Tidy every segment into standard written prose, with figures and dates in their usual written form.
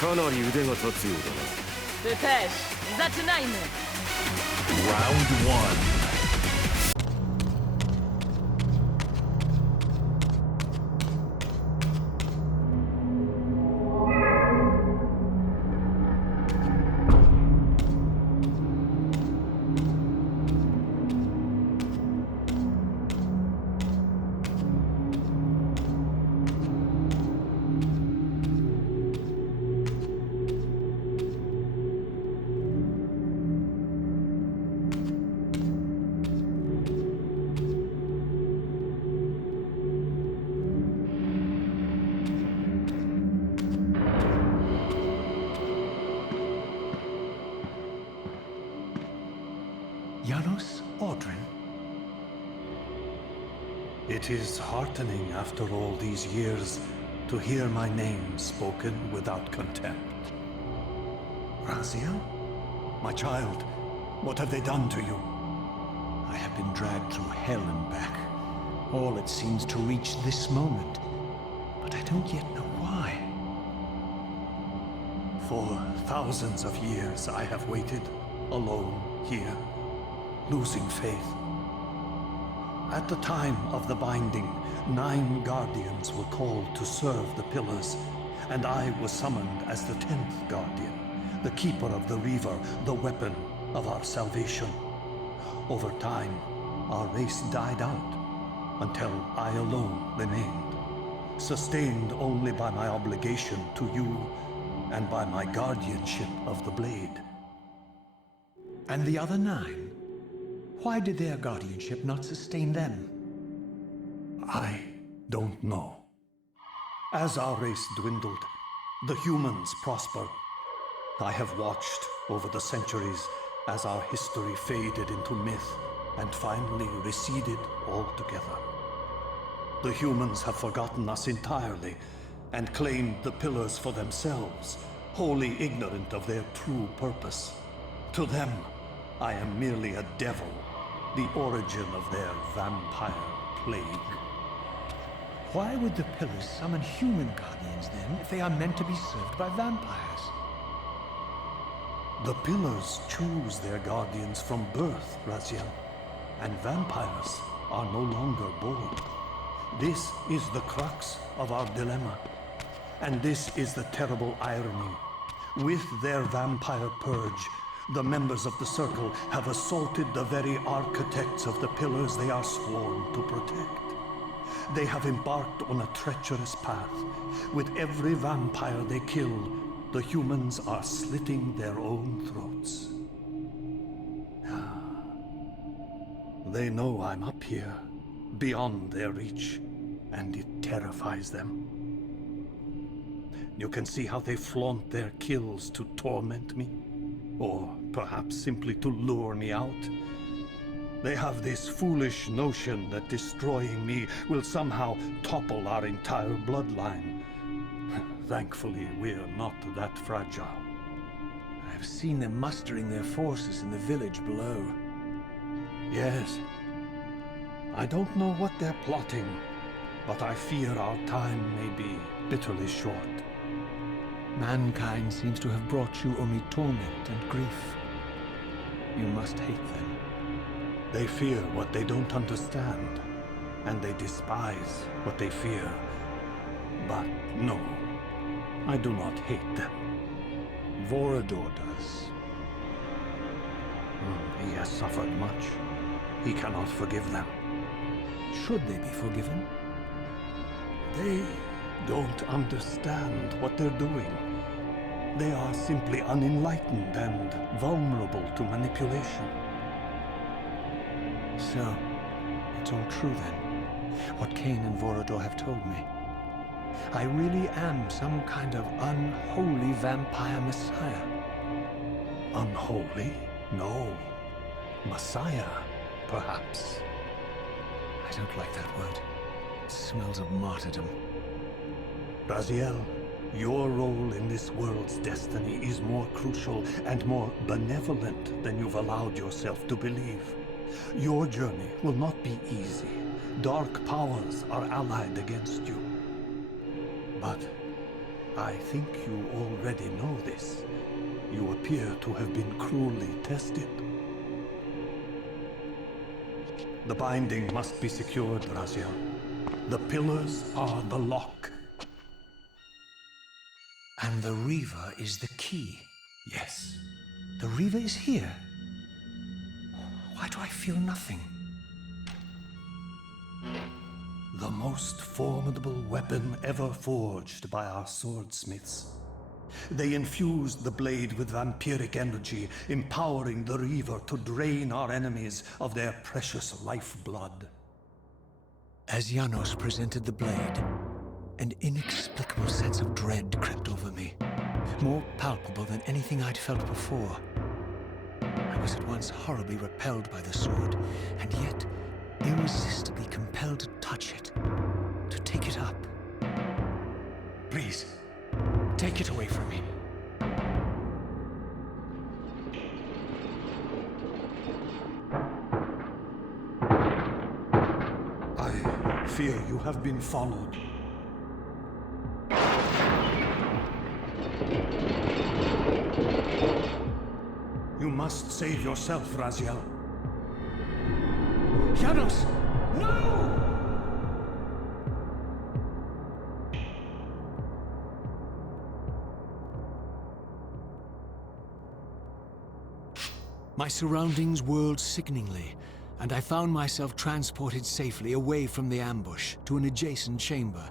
かなり腕が立つようだな。 Ty też. Zaczynajmy! Round one. Janos Audrin? It is heartening after all these years to hear my name spoken without contempt. Raziel? My child, what have they done to you? I have been dragged through hell and back. All it seems to reach this moment. But I don't yet know why. For thousands of years I have waited, alone here, losing faith. At the time of the binding, 9 guardians were called to serve the pillars, and I was summoned as the 10th guardian, the keeper of the Reaver, the weapon of our salvation. Over time, our race died out, until I alone remained, sustained only by my obligation to you and by my guardianship of the blade. And the other 9? Why did their guardianship not sustain them? I don't know. As our race dwindled, the humans prospered. I have watched over the centuries as our history faded into myth and finally receded altogether. The humans have forgotten us entirely and claimed the pillars for themselves, wholly ignorant of their true purpose. To them, I am merely a devil, the origin of their vampire plague. Why would the pillars summon human guardians then, if they are meant to be served by vampires? The pillars choose their guardians from birth, Raziel, and vampires are no longer born. This is the crux of our dilemma, and this is the terrible irony. With their vampire purge, the members of the Circle have assaulted the very architects of the pillars they are sworn to protect. They have embarked on a treacherous path. With every vampire they kill, the humans are slitting their own throats. They know I'm up here, beyond their reach, and it terrifies them. You can see how they flaunt their kills to torment me, or perhaps simply to lure me out. They have this foolish notion that destroying me will somehow topple our entire bloodline. Thankfully, we're not that fragile. I've seen them mustering their forces in the village below. Yes. I don't know what they're plotting, but I fear our time may be bitterly short. Mankind seems to have brought you only torment and grief. You must hate them. They fear what they don't understand, and they despise what they fear. But no, I do not hate them. Vorador does. He has suffered much. He cannot forgive them. Should they be forgiven? They don't understand what they're doing. They are simply unenlightened and vulnerable to manipulation. So, it's all true then, what Cain and Vorador have told me. I really am some kind of unholy vampire messiah. Unholy? No. Messiah, perhaps. I don't like that word. It smells of martyrdom. Raziel, your role in this world's destiny is more crucial and more benevolent than you've allowed yourself to believe. Your journey will not be easy. Dark powers are allied against you. But I think you already know this. You appear to have been cruelly tested. The binding must be secured, Raziel. The pillars are the lock. And the Reaver is the key. Yes. The Reaver is here. Why do I feel nothing? The most formidable weapon ever forged by our swordsmiths. They infused the blade with vampiric energy, empowering the Reaver to drain our enemies of their precious lifeblood. As Janos presented the blade, an inexplicable sense of dread crept over me, more palpable than anything I'd felt before. I was at once horribly repelled by the sword, and yet irresistibly compelled to touch it, to take it up. Please, take it away from me. I fear you have been followed. You must save yourself, Raziel. Janos! No! My surroundings whirled sickeningly, and I found myself transported safely away from the ambush to an adjacent chamber.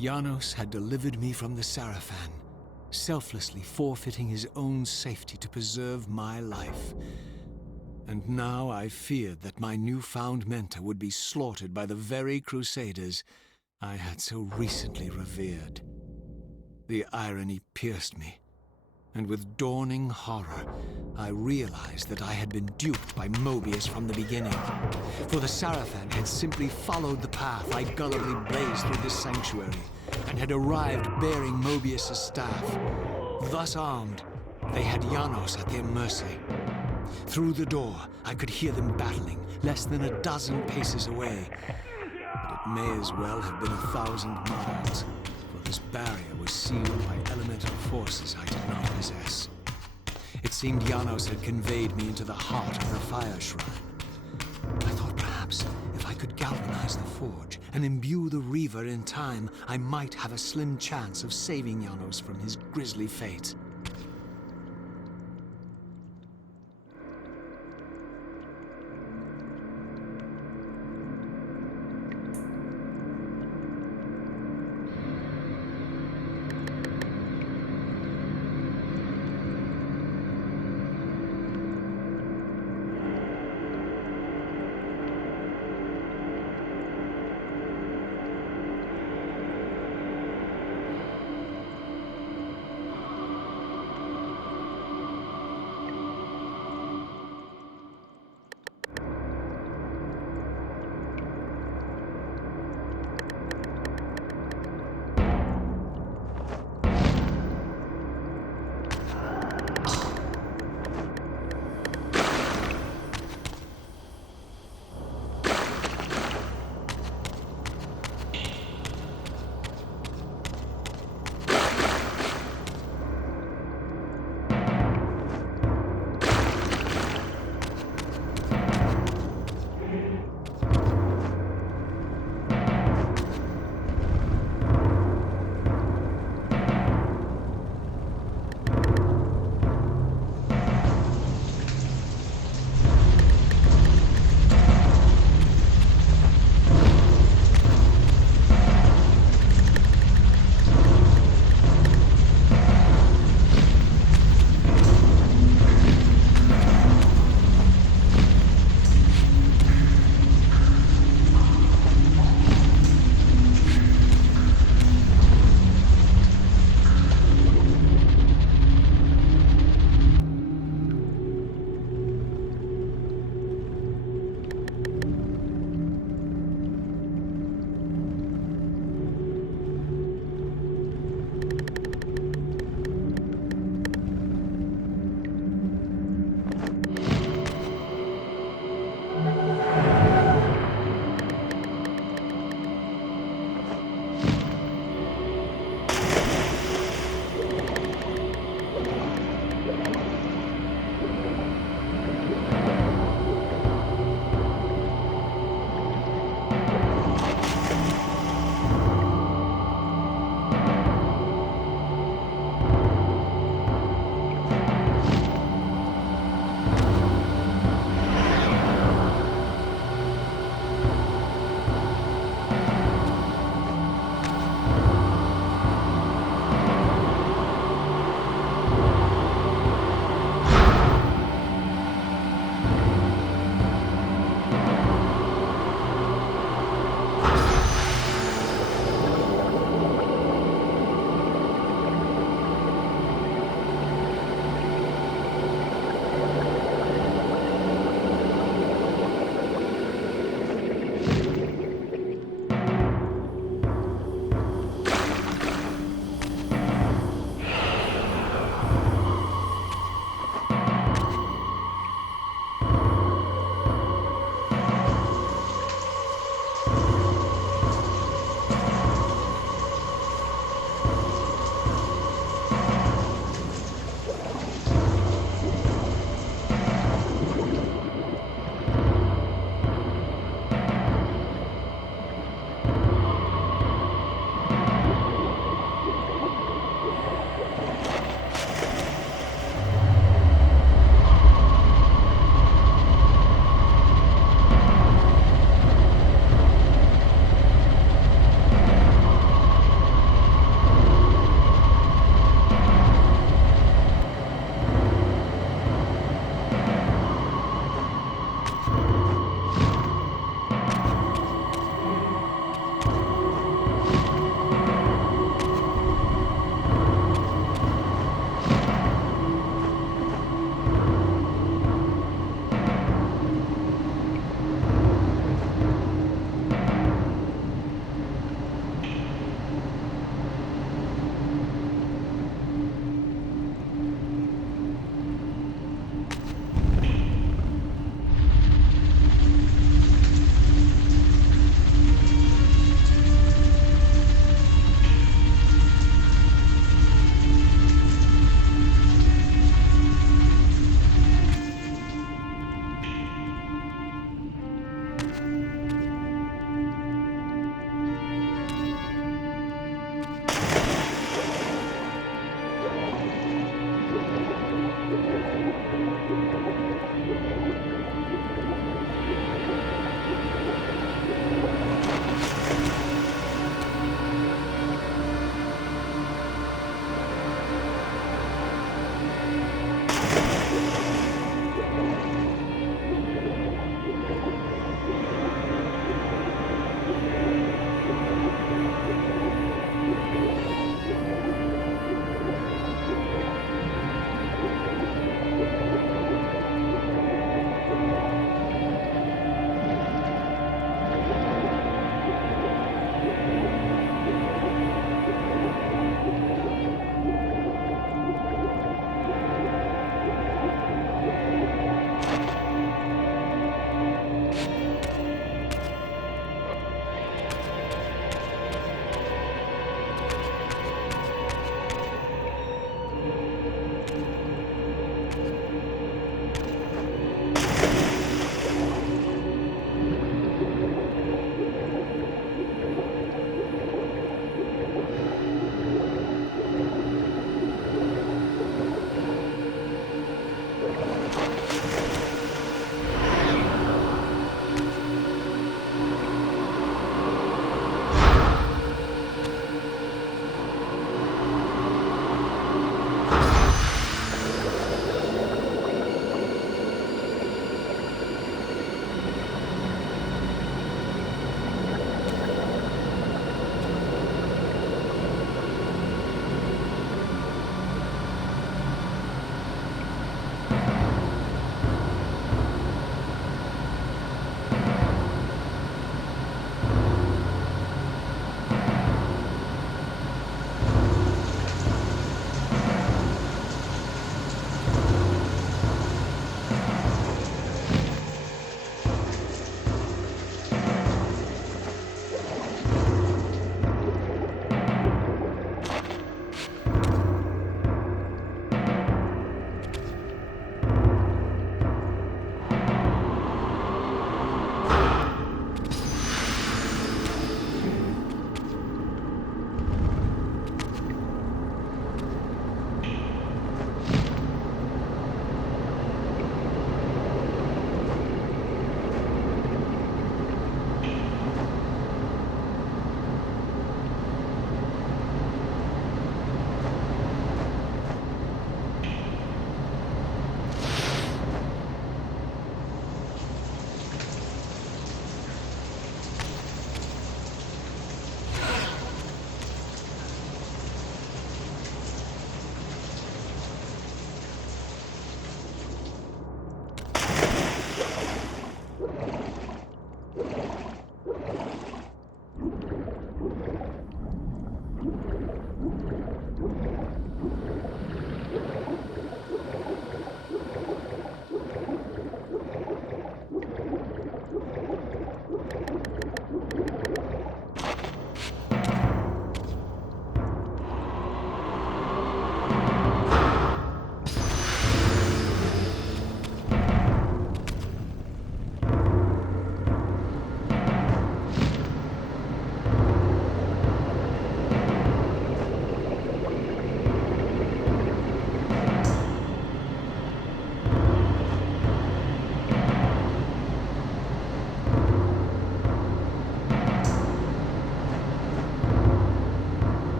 Janos had delivered me from the Sarafan, selflessly forfeiting his own safety to preserve my life. And now I feared that my newfound mentor would be slaughtered by the very crusaders I had so recently revered. The irony pierced me, and with dawning horror, I realized that I had been duped by Mobius from the beginning. For the Sarafan had simply followed the path I gullibly blazed through this sanctuary, and had arrived bearing Mobius' staff. Thus armed, they had Janos at their mercy. Through the door, I could hear them battling, less than a dozen paces away. But it may as well have been 1,000 miles, for this barrier was sealed by elemental forces I did not possess. It seemed Janos had conveyed me into the heart of the fire shrine. I thought perhaps if I could galvanize the forge and imbue the Reaver in time, I might have a slim chance of saving Janos from his grisly fate.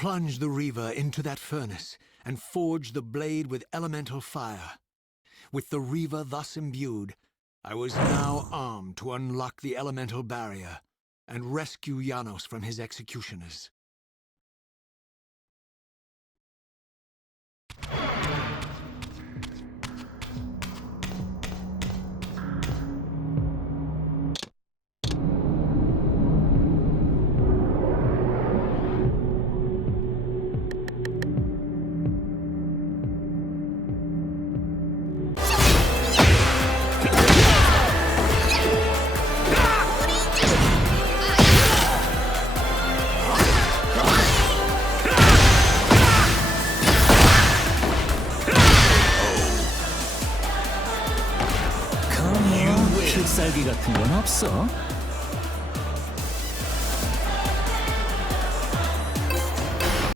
plunged the Reaver into that furnace and forged the blade with elemental fire. With the Reaver thus imbued, I was now armed to unlock the elemental barrier and rescue Janos from his executioners. 필살기 같은 건 없어?